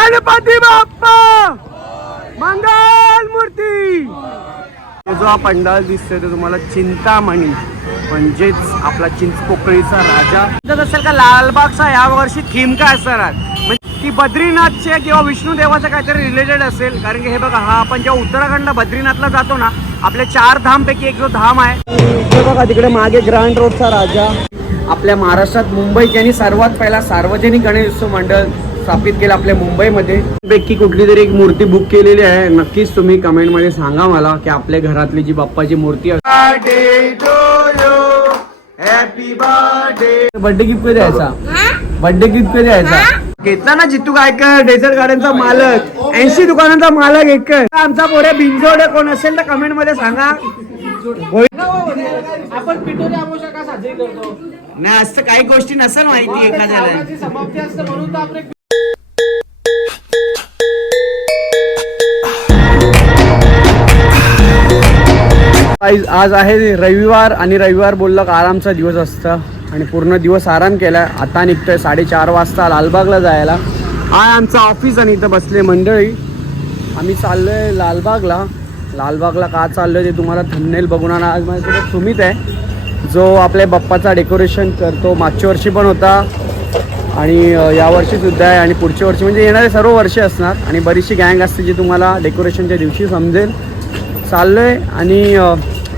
गणपती बाप्पा! मंगल मूर्ती! जो हा पंडाल दिसतोय तो तुम्हाला चिंतामणी म्हणजेच आपला चिंचपोकळीचा राजा. तर असेल का लालबागचा या वर्षी थीम काय असणार म्हणजे की बद्रीनाथचे किंवा विष्णू देवाचं काहीतरी रिलेटेड असेल. कारण की हे बघा हा आपण जेव्हा उत्तराखंडला बद्रीनाथला जातो ना आपल्या चार धाम पैकी एक जो धाम आहे. हे बघा तिकडे मागे ग्रँड रोडचा राजा. आपल्या महाराष्ट्रात मुंबईत यांनी सर्वात पहिला सार्वजनिक गणेश उत्सव मंडळ स्थापित केलं आपल्या मुंबईमध्ये. पैकी कुठली तरी एक मूर्ती बुक केलेली आहे. नक्कीच तुम्ही कमेंटमध्ये सांगा मला की आपल्या घरातली जी बाप्पाची मूर्ती बर्थडे गिफ्ट कधी द्यायचा? बर्थडे गिफ्ट कधी द्यायचा? घेतला ना जितू गायकर डेझर्ट गार्डनचा मालक. ऐंशी दुकानाचा मालक एक आमचा पोरे बिंजोडे कोण असेल तर कमेंटमध्ये सांगा. होय- आपण पिठोरी अमावस्या का साजरी करतो? नाही असं काही गोष्टी नसेल माहिती एखाद्याला. समाप्ती असते म्हणून आज आज आहे रविवार आणि रविवार बोललं का आरामचा दिवस असतं. आणि पूर्ण दिवस आराम केला आता निघतोय साडेचार वाजता लालबागला जायला. आय आमचं ऑफिस आणि इथं बसले मंडळी. आम्ही चाललोय लालबागला. लालबागला का चाललोय ते तुम्हाला थंबनेल बघून आणि आज माझ्यासोबत सुमित आहे. जो आपल्या बाप्पाचा डेकोरेशन करतो. मागच्या वर्षी पण होता. आणि यावर्षीसुद्धा आहे. आणि पुढच्या वर्षी म्हणजे येणारे सर्व वर्षे असणार. आणि बरीचशी गँग असते जी तुम्हाला डेकोरेशनच्या दिवशी समजेल. चाललो आहे आणि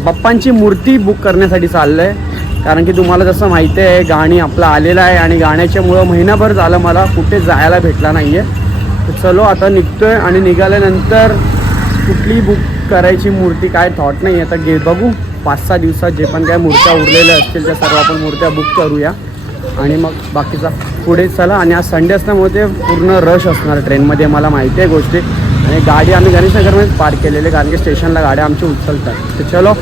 बाप्पांची मूर्ती बुक करण्यासाठी चाललो आहे कारण की तुम्हाला जसं माहिती आहे गाणी आपलं आलेलं आहे आणि गाण्याच्यामुळं महिनाभर झालं मला कुठे जायला भेटला नाही आहे तर चलो आता निघतो आहे आणि निघाल्यानंतर कुठली बुक करायची मूर्ती काय थॉट नाही. आहे आता गे बघू. पाच सहा दिवसात जे पण काय मूर्त्या उरलेल्या असतील त्या सर्व आपण मूर्त्या बुक करूया. आणि मग बाकीचा पुढे चला. आणि आज संडे असल्यामुळे ते पूर्ण रश असणार ट्रेनमध्ये मला माहिती आहे गोष्टी. गाडी आम्ही गणेशनगरमध्ये पार्क केलेली कारण की स्टेशनला गाड्या आमची उचलतात. तर चलो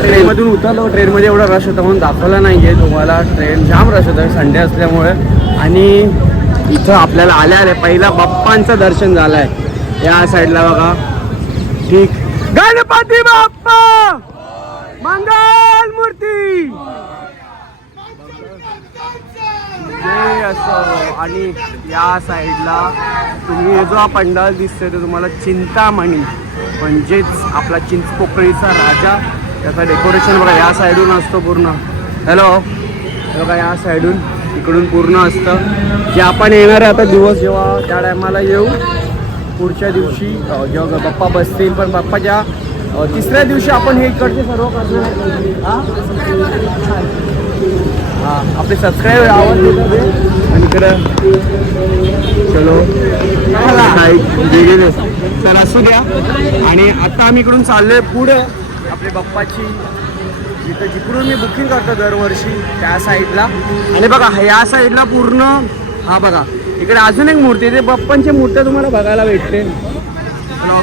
ट्रेनमधून उतरलो. ट्रेनमध्ये एवढा रश होता म्हणून दाखवलं नाही आहे तुम्हाला ट्रेन जाम रश होतं संडे असल्यामुळे. आणि इथं आपल्याला आल्या आल्या पहिला बाप्पांचं दर्शन झालं आहे या साईडला बघा. ठीक. गणपती बाप्पा! मंगल मूर्ती! जय असो. आणि या साईडला तुम्ही जो हा पंडाल दिसतोय तो तुम्हाला चिंतामणी म्हणजेच आपला चिंचपोकळीचा राजा. त्याचा डेकोरेशन बघा या साईडून असतो पूर्ण. हॅलो बघा या साईडून इकडून पूर्ण असतं. जे आपण येणार आहे आता दिवस जेव्हा त्या टायमाला येऊ. पुढच्या दिवशी जेव्हा बाप्पा बसतील पण बाप्पाच्या तिसऱ्या दिवशी आपण हे इकडचे सर्व करणार आहे. आपले सबस्क्राईबर आवाज. आणि इकडं चलो तर असू द्या. आणि आता आम्ही इकडून चाललोय पुढे. आपल्या बाप्पाची जिथं जिकडून मी बुकिंग करतो दरवर्षी त्या साईडला आणि बघा या साईडला पूर्ण हा बघा. इकडे अजून एक मूर्ती आहे. ते बाप्पांची मूर्ती तुम्हाला बघायला भेटते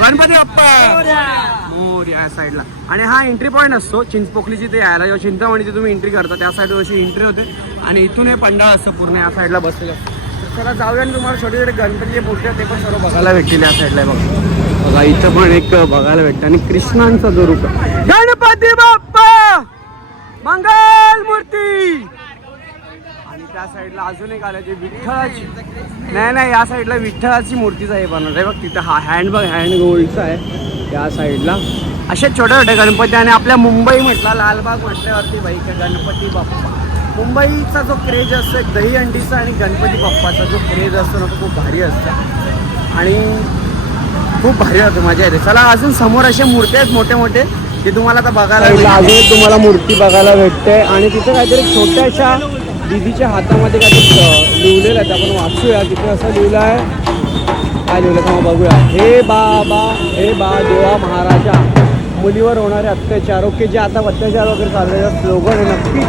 गणपती बाप्पा! मोर या साईडला. आणि हा एंट्री पॉईंट असतो चिंचपोकलीची ते यायला जेव्हा चिंतामणीची तुम्ही एंट्री करता त्या साईडवर अशी एंट्री होते. आणि इथून हे पंडाळ असतं पूर्ण या साईडला बसलेलं. तर चला जाऊया तुम्हाला छोटे छोटे गणपतीचे मूर्ती ते पण सर्व बघायला भेटतील या साईडला बघा. बघा इथं पण एक बघायला भेटतं. आणि कृष्णांचा जो रूप. गणपती बाप्पा! मंगल मूर्ती त्या साईडला अजून एक आलं ते विठ्ठलाची. नाही नाही या साईडला विठ्ठलाची मूर्तीचा हे बनवत आहे बघ तिथं हा हँड बघ हँड गोल्डचा आहे. त्या साईडला. असे छोटे छोटे गणपती आणि आपल्या मुंबई म्हटला लालबाग म्हटल्यावरती बाई का गणपती बाप्पा. मुंबईचा जो क्रेज असतो एक दहीहंडीचा आणि गणपती बाप्पाचा जो क्रेज असतो ना तो खूप भारी असतो. आणि खूप भारी होतं मजा येते. चला अजून समोर असे मूर्ती आहेत मोठे मोठे ते तुम्हाला आता बघायला अजून तुम्हाला मूर्ती बघायला भेटते. आणि तिथे काहीतरी छोट्याशा दीदीच्या हातामध्ये अं, लिहिलेलं आहे ते आपण वाचूया. तिथे असं लिहिलं आहे. काय लिहिलं का बघूया. हे बाबा हे बा देवा महाराजा. मुलीवर होणारे अत्याचार. ओके जे आता अत्याचार वगैरे चाललेले स्लोगन आहे नक्की.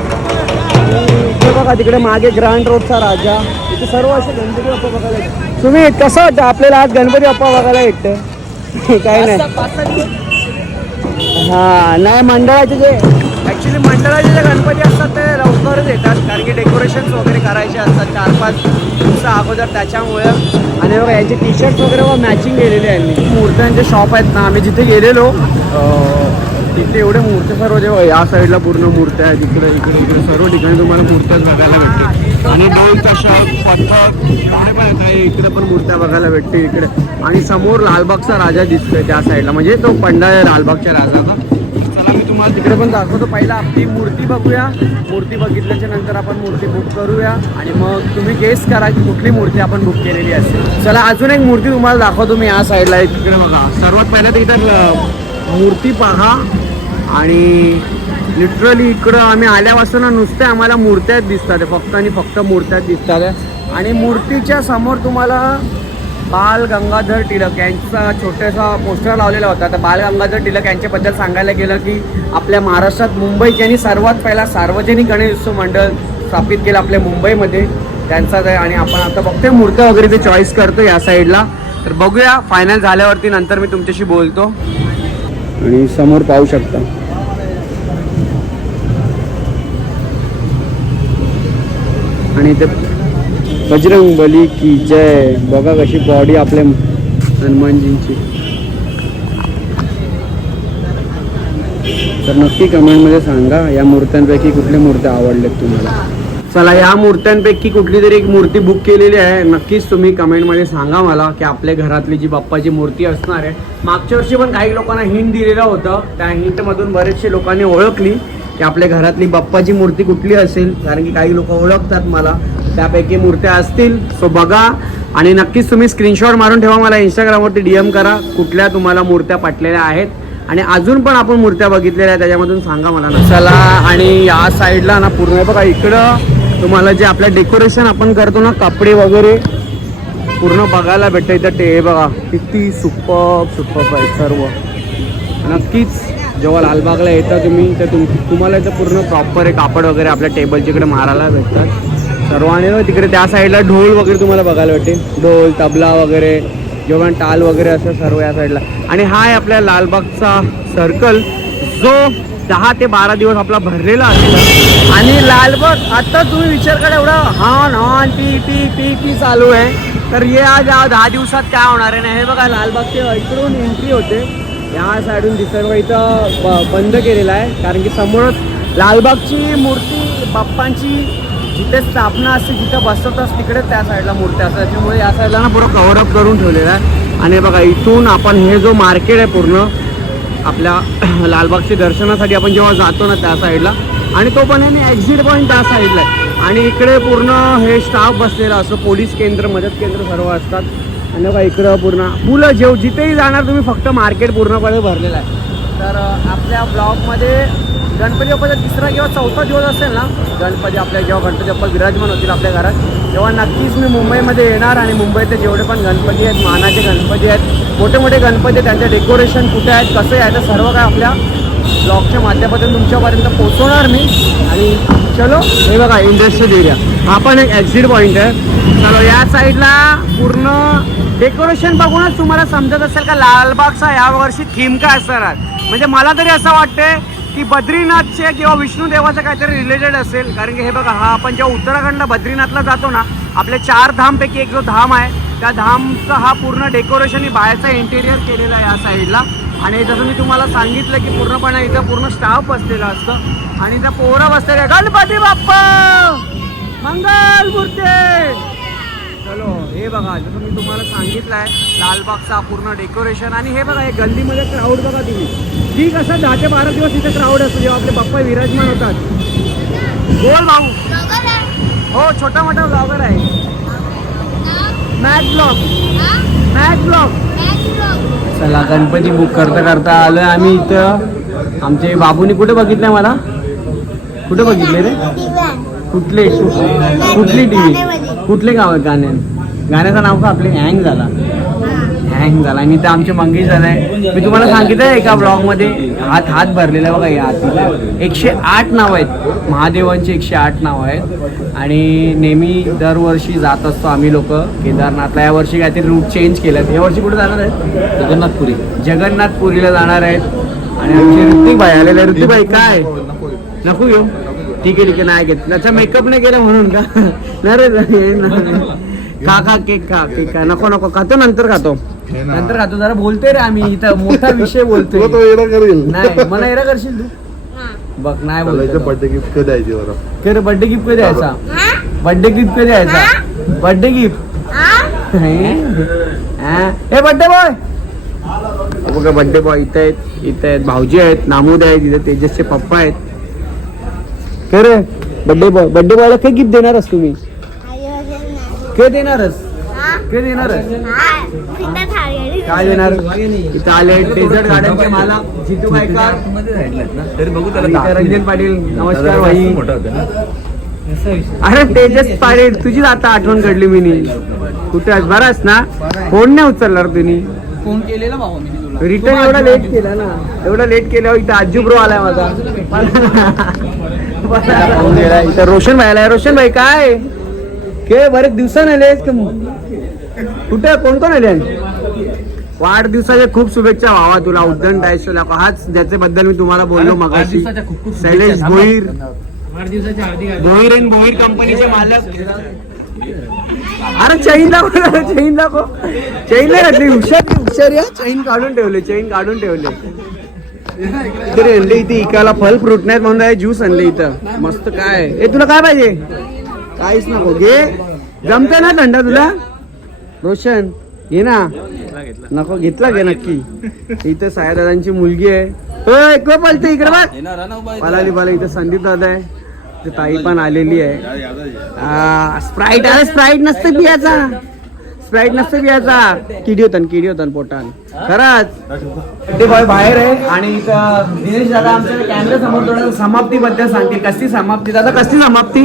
इथे बघा तिकडे मागे ग्रँड रोडचा राजा. इथे सर्व असे गणपती बाप्पा बघायला. तुम्ही कसं वाटतं? आपल्याला आज गणपती बाप्पा बघायला भेटते काही नाही. हा नाही मंडळाचे जे ॲक्च्युली मंडळाचे जे गणपती असतात ते लवकरच येतात कारण की डेकोरेशन्स वगैरे करायचे असतात चार पाच दिवसा अगोदर त्याच्यामुळे. आणि बघा यांचे टी शर्ट वगैरे व मॅचिंग गेलेले आहे मी मूर्त्यांचे शॉप आहेत ना आम्ही जिथे गेलेलो तिथे एवढे मूर्त्या सर्व जेव्हा या साईडला पूर्ण मूर्त्या आहेत इकडे इकडे इकडे सर्व ठिकाणी तुम्हाला मूर्त्याच बघायला भेटतील. आणि डोल पथक काय पण इकडे पण मूर्त्या बघायला भेटते इकडे. आणि समोर लालबागचा राजा दिसतोय त्या साईडला म्हणजे तो पंडा आहे लालबागच्या राजाचा. तिकडे पण दाखवतो. पहिला आपली मूर्ती बघूया. मूर्ती बघितल्याच्या नंतर आपण मूर्ती बुक करूया. आणि मग तुम्ही गेस करा की कुठली मूर्ती आपण बुक केलेली असेल. चला अजून एक मूर्ती तुम्हाला दाखवतो मी या साईडला तिकडे बघा. सर्वात पहिल्या तर इथं मूर्ती पहा. आणि लिटरली इकडं आम्ही आल्यापासून नुसत्या आम्हाला मूर्त्याच दिसतात. फक्त आणि फक्त मूर्त्याच दिसतात. आणि मूर्तीच्या समोर तुम्हाला बाल गंगाधर टिळक यांचा छोटासा पोस्टर लावलेला होता. तर बाल गंगाधर टिळक यांच्याबद्दल सांगायला गेलं की आपल्या महाराष्ट्रात मुंबईत यांनी सर्वात पहिला सार्वजनिक गणेश उत्सव मंडळ स्थापित केलं आपल्या मुंबईमध्ये त्यांचाच आहे आणि आपण आता बघतोय मूर्त्या वगैरे ते चॉईस करतो या साईडला तर बघूया फायनल झाल्यावरती नंतर मी तुमच्याशी बोलतो. आणि समोर पाहू शकता. आणि ते बजरंग बली की जय. बघा कशी बॉडी आपल्या हनुमानजींची. तर नक्की कमेंटमध्ये सांगा या मूर्त्यांपैकी कुठल्या मूर्त्या आवडल्यात तुम्हाला? चला या मूर्त्यांपैकी कुठली तरी एक मूर्ती बुक केलेली आहे. नक्कीच तुम्ही कमेंटमध्ये सांगा मला की आपल्या घरातली जी बाप्पाची मूर्ती असणार आहे. मागच्या वर्षी पण काही लोकांना हिंट दिलेलं होतं. त्या हिंटमधून बरेचसे लोकांनी ओळखली की आपल्या घरातली बाप्पाची मूर्ती कुठली असेल. कारण की काही लोक ओळखतात मला. त्यापैकी मूर्त्या असतील सो बघा. आणि नक्कीच तुम्ही स्क्रीनशॉट मारून ठेवा मला इंस्टाग्रामवरती डी एम करा कुठल्या तुम्हाला मूर्त्या पाटलेल्या आहेत. आणि अजून पण आपण मूर्त्या बघितलेल्या आहेत त्याच्यामधून सांगा मला ना. चला आणि या साईडला ना पूर्ण बघा इकडं तुम्हाला जे आपलं डेकोरेशन आपण करतो ना कपडे वगैरे पूर्ण बघायला भेटतं. इथं ते बघा किती सुपर सुपर आहे सर्व. नक्कीच जेव्हा लालबागला येता तुम्ही तर तुम तुम्हाला इथं पूर्ण प्रॉपर आहे कापड वगैरे आपल्या टेबलच्या इकडे मारायला भेटतात. सर्व आणि तिकडे त्या साईडला ढोल वगैरे तुम्हाला बघायला वाटते ढोल तबला वगैरे जेवण टाल वगैरे असं सर्व या साईडला. आणि हा आहे आपल्या लालबागचा सर्कल जो दहा ते बारा दिवस आपला भरलेला असतो आणि लालबाग आता तुम्ही विचार करा एवढं हॉन हॉन पी पी पी पी चालू आहे. तर हे आज दहा दिवसात काय होणार आहे ना हे बघा लालबागचे इकडून एंट्री होते. या साईडून दिसतंय इथं ब- बंद केलेलं आहे. कारण की समोरच लालबागची मूर्ती बाप्पांची जिथे स्थापना असते जिथं बसवतात तिकडे त्या साईडला मूर्त्या असतात. त्याच्यामुळे या साईडला ना पूर्ण कव्हरअप करून ठेवलेलं आहे. आणि बघा इथून आपण हे जो मार्केट आहे पूर्ण आपल्या लालबागच्या दर्शनासाठी आपण जेव्हा जातो ना त्या साईडला आणि तो पण आहे एक्झिट पॉईंट त्या साईडला आहे. आणि इकडे पूर्ण हे स्टाफ बसलेला असतो पोलीस केंद्र मदत केंद्र सर्व असतात. आणि बघा इकडं पूर्ण पुलं जेव जिथेही जाणार तुम्ही फक्त मार्केट पूर्णपणे भरलेलं आहे. तर आपल्या ब्लॉगमध्ये गणपती बाप्पाचा तिसरा किंवा चौथा दिवस असेल ना गणपती आपल्या जेव्हा गणपती बाप्पा विराजमान होतील आपल्या घरात तेव्हा नक्कीच मी मुंबईमध्ये येणार आणि मुंबईतले जेवढे पण गणपती आहेत मानाचे गणपती आहेत मोठे मोठे गणपती आहेत त्यांचे डेकोरेशन कुठे आहेत कसे आहे ते सर्व काय आपल्या ब्लॉगच्या माध्यमातून तुमच्यापर्यंत पोहोचवणार मी. आणि चलो हे बघा इंडस्ट्रियल एरिया हा पण एक एक्झिट पॉईंट आहे. चलो या साईडला पूर्ण डेकोरेशन बघूनच तुम्हाला समजत असेल का लालबागचा या वर्षी थीम काय असणार म्हणजे मला तरी असं वाटतंय की बद्रीनाथचे किंवा विष्णू देवाचं काहीतरी रिलेटेड असेल. कारण की हे बघा हा आपण जेव्हा उत्तराखंडला बद्रीनाथला जातो ना आपल्या चार धामपैकी एक जो धाम आहे त्या धामचा हा पूर्ण डेकोरेशन ही बाहेरचा इंटेरियर केलेला आहे या साईडला आणि जसं मी तुम्हाला सांगितलं की पूर्णपणे इथं पूर्ण स्टाफ बसलेला असतं. आणि इथं बसलेलं आहे गणपती बाप्पा! मंगल चलो हे बघा जसं मी तुम्हाला सांगितलं आहे लालबागचा पूर्ण डेकोरेशन आणि हे बघा हे गल्लीमध्ये क्राऊड बघा तुम्ही. ठीक असं दहा ते बारा दिवस इथे क्राऊड असतो जेव्हा आपले बाप्पा विराजमान होतात. बोल भाऊ. हो छोटा मोठा ब्लॉगर आहे. मॅच ब्लॉग मॅच ब्लॉग चला गणपती बुक करता करता आलोय आम्ही इथं. आमचे बाबूनी कुठे बघितलंय मला? कुठे बघितले रे? कुठले? कुठली टीव्ही कुठले गाव आहे गाण्या गाण्याचं नाव का आपले? हँग झाला. हँग झाला. आणि इथं आमचे मंगेश झालाय मी तुम्हाला सांगितलं एका ब्लॉगमध्ये हात हात भरलेला बघा या हातीला. एकशे आठ नाव आहेत. महादेवांची एकशे आठ नाव आहेत. आणि नेहमी दरवर्षी जात असतो आम्ही लोक. केदारनाथला या वर्षी काहीतरी रूट चेंज केलं. या वर्षी कुठे जाणार आहेत? जगन्नाथपुरी. जगन्नाथपुरीला जाणार आहेत. आणि आमचे ऋतिकबाई आलेले ऋतिकबाई काय? नको घेऊ. ठीक आहे ठीक आहे. नाही घेत. त्याचा मेकअप नाही केला म्हणून का? नाही रे. खा खा केक खा केक खा. नको नको. खातो नंतर खातो. नंतर खातो जरा बोलतोय रे आम्ही इथं मोठा विषय बोलतोय. तो येणं करेल. नाही मला एरा करशील तू? बघ नाही बोलतो बर्थडे गिफ्ट कधी द्यायची बरं तर बर्थडे गिफ्ट कधी द्यायचा बर्थडे गिफ्ट कधी यायचा बर्थडे गिफ्ट हे? बर्थडे बॉय बघा बर्थडे बॉय इथं आहेत इथं आहेत. भाऊजी आहेत नामूद आहेत इथे तेजसचे पप्पा आहेत. काय रे बर्थडे बॉय बर्थडे बॉयला काय गिफ्ट देणारच तुम्ही. काय देणारच? काय देणारच काय देणार इथं आले डेझर्ट गार्डनचे मालक. जितू गायकवाड तरी बघू इथं रंजन पाटील नमस्कार भाई. अरे तेजस पाटील तुझीच आता आठवण घडली मी कुठे आहेस? बराच ना? फोन नाही उचलणार तुम्ही फोन केलेला भाऊ मी तुला. रिटर्न एवढा लेट केला ना. एवढा लेट केल्यावर इथं आजू ब्रो आलाय माझा. इथं रोशन भाई आलाय. रोशन भाई काय? के बरेच दिवसाने आलेस का कुठे? कोण कोण आले वाढदिवसाच्या खूप शुभेच्छा व्हावा तुला उद्दन डायशोला हाच ज्याच्या बद्दल मी तुम्हाला बोललो मगाशी. शैलेश. भोईर. भोईर अँड भोईर कंपनीचे मालक. अरे चैन दाखव चैन दाखव. चैन नाही घातली. हुशार हुशार या चैन काढून ठेवले चैन काढून ठेवले. तरी आणले इथे इकाला फल फ्रूट नाहीत म्हणून आहे ज्यूस आणले इथं. मस्त काय? ए तुला काय पाहिजे? काहीच नको. घे. जमते ना थंड तुला? रोशन घे ना. नको घेतला घे नक्की. इथं सायादादांची मुलगी आहे. को पलते इकडे बघ पलाली मला इथं संदीप दादा आहे. ताई पण आलेली आहे. स्प्राईट अरे स्प्राईट नसते पियाचा. स्प्राईट नसते पियाचा किडी होता किडी होता पोटान खरंच. ते बॉय बाहेर आहे आणि इथं दिनेश दादा आमच्या कॅमेरा समोर थोडं समाप्ती बद्दल सांगतील. कसली समाप्ती? दादा कसली समाप्ती?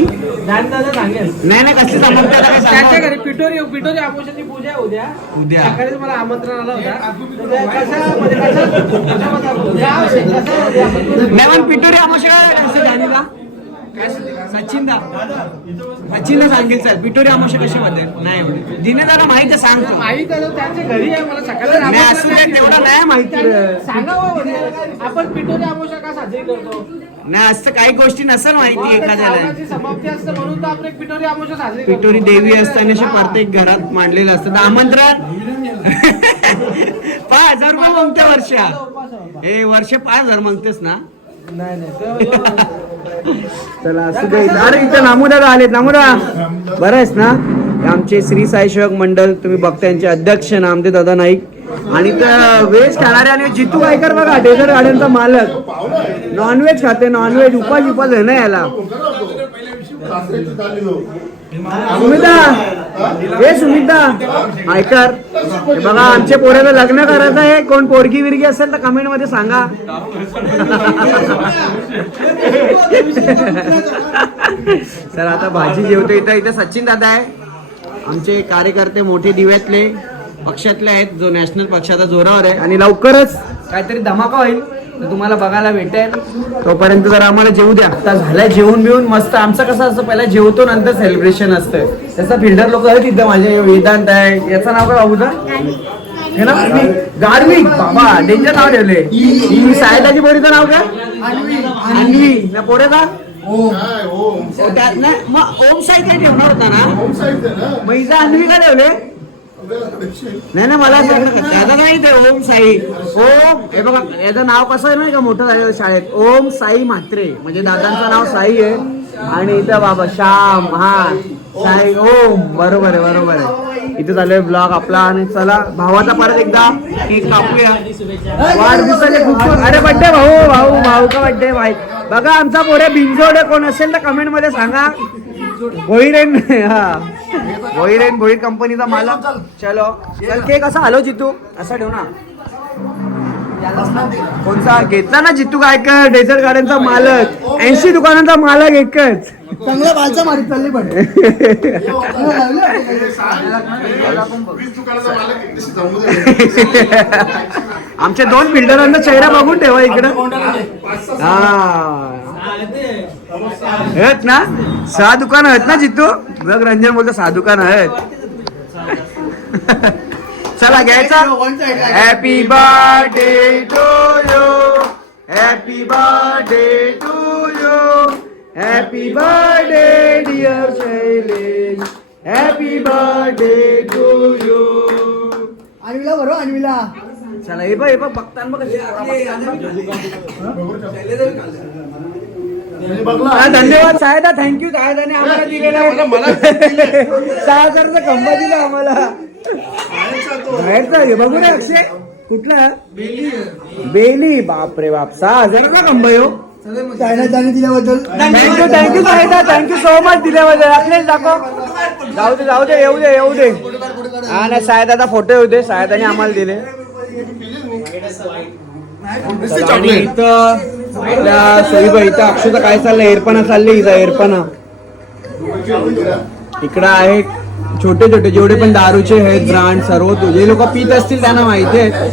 नाही नाही कसली समाप्ती? त्यांच्या. घरी पिठोरी पिठोरी अमावस्याची पूजा आहे उद्या. उद्या. सकाळीच मला आमंत्रण आलं होतं. उद्या कशा- कसं सचिन दा सचिन सांगेल सर पिटोरी अमावस्या कशाबद्दल नाही एवढे. दिने दादा माहिती सांगतो माहीत आहे त्यांच्या घरी आहे मला सकाळी नाही असू दे तेवढं नाही माहिती. सांगावं म्हणजे आपण पिठोरी का साजरी करतो? नाही असं काही गोष्टी नसेल माहिती एखाद्याला. श्रावणाची समाप्ती असते म्हणून तर आपण एक पिठोरी अमावस्या साजरी करतो. पिटोरी देवी असताना अशी प्रत्येक घरात मांडलेलं असतं. तर आमंत्रण? पाच हजार रुपये मागते वर्षा. हे वर्ष पाच हजार मागतेस ना? नाही नाही. चला असू दे अरे इथं नामुदा आलेत नामुदा. बरं आहेस ना? आमचे श्री साई सेवक मंडळ तुम्ही बघता यांचे अध्यक्ष नामदे दादा नाईक. आणि तर व्हेज खाणारे आणि जितू गायकर बघा डेझर्ट गार्डनचा मालक. नॉनव्हेज खाते नॉनव्हेज उपास उपास आहे ना याला. सुमिता. हे सुमिता. आयकर हे बघा आमच्या पोऱ्याला लग्न करायचं आहे. कोण पोरगी विरगी असेल तर कमेंटमध्ये सांगा. सर आता भाजी जेवतो इथं. इथं सचिन दादा आहे. आमचे कार्यकर्ते मोठे दिव्यातले पक्षातले आहेत. जो नॅशनल पक्षाचा जोरावर आहे. आणि लवकरच काहीतरी धमाका होईल. तर तुम्हाला बघायला भेटेल. तोपर्यंत जरा आम्हाला जेवू द्या. आता झालंय जेवून बिवून मस्त. आमचं कसं असतं पहिला जेवतो नंतर सेलिब्रेशन असतं. त्याचा फिल्डर लोक आहेत इथं. माझे वेदांत आहे. याचं नाव काय बाबूचं? हे ना? गार्विक बाबा डेंजर नाव ठेवले. ही सायदाची पोरीचं नाव काय? अन्वी. ना पोरेचा? ओ, त्यात ना मग ओम साई काय ठेवणार होता ना? मग हिचा अन्वी का ठेवले? नाही नाही मला त्याचं नाही ते ओम साई. ओम हे बघा याचं नाव कसं आहे नाही का? मोठं झालेलं शाळेत. ओम साई म्हात्रे. म्हणजे दादांचं नाव साई आहे. आणि इथं बाबा श्याम हा. साई ओम. बरोबर आहे बरोबर आहे. इथे झालोय ब्लॉग आपला आणि चला भावाचा परत एकदा केक कापूया. वाढदिवसाचे खूप खूप अरे बड्डे भाऊ भाऊ भाऊ का बड्डे भाई? बघा आमचा पोरे बिंजोडे कोण असेल तर कमेंटमध्ये सांगा. भोईरेन हा. भोईरेन भोईर कंपनीचा मालक. चलो. चल. केक असा हलो जितू. असा ठेव ना. कोणता? घेतला ना जितू गायकर डेझर्ट गार्डनचा मालक. ऐंशी दुकानांचा मालक एकच. चांगल्या बालच्या मारीत चालली पण. आमच्या दोन बिल्डरांचा चेहरा बघून ठेवा इकडं. हा. आहेत ना? सहा दुकान आहेत ना जितू? बघ रंजन बोलतो सहा दुकान आहेत चला घ्यायचा? Happy birthday to you happy birthday to you happy birthday dear Shailesh happy birthday to you आणविला बरोबर आणविला. चला हे बघ हे बघ बघताना बघ कशी पोरं बघताना बघ. हा, धन्यवाद सायदा. थँक्यू सायदाने आम्हाला दिलेला सहा हजारचा खंबा दिला आम्हाला. बाहेरचा आहे, बघू ना अक्षय. कुठला? बेली. बापरे बाप. सहा हजाराचा खंबा हो. चायना जाणे दिल्याबद्दल. थँक्यू थँक्यू सायदा. थँक्यू सो मच दिल्याबद्दल. आपल्याला दाखव. जाऊ दे जाऊ दे येऊ दे येऊ दे. हा ना सायदाचा फोटो येऊ दे. सायदाने आम्हाला दिले. आणि इथं आपल्या सोयीबाई इथं अक्षता काय चाललंय? एरपणा चालले इथं एरपणा. इकडं आहे छोटे छोटे जेवढे पण दारूचे आहेत ब्रांड सर्व जे लोक पित असतील त्यांना माहिती आहे.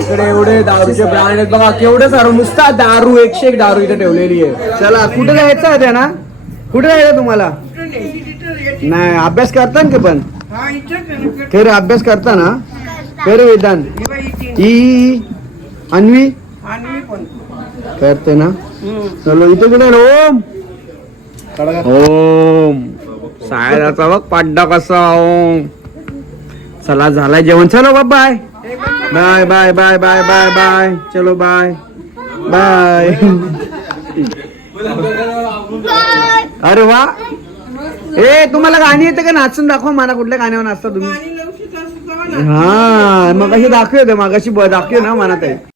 इकडे एवढे दारूचे ब्रांड आहेत. बघा केवढे सर्व नुसता दारू एकशे एक दारू इथे ठेवलेली आहे. चला कुठे जायचं आहे ना कुठे जायचं तुम्हाला? नाही अभ्यास करता ना ते पण? खरे अभ्यास करता ना खरे वेदांत. ई अन्वी? करते ना? चलो इथे कुठे? ओम! ओम! सायराचा बघ पाड्डा कसा ओम! चला झालाय जेवण. चलो bye bye. Bye bye bye bye bye चलो बाय. बाय. अरे वा! ए तुम्हाला गाणी येते का? नाचून दाखवा मला कुठल्या गाण्यावर नाचता तुम्ही. हा मग अशी दाखवते मग अशी दाखव ना मनात आहे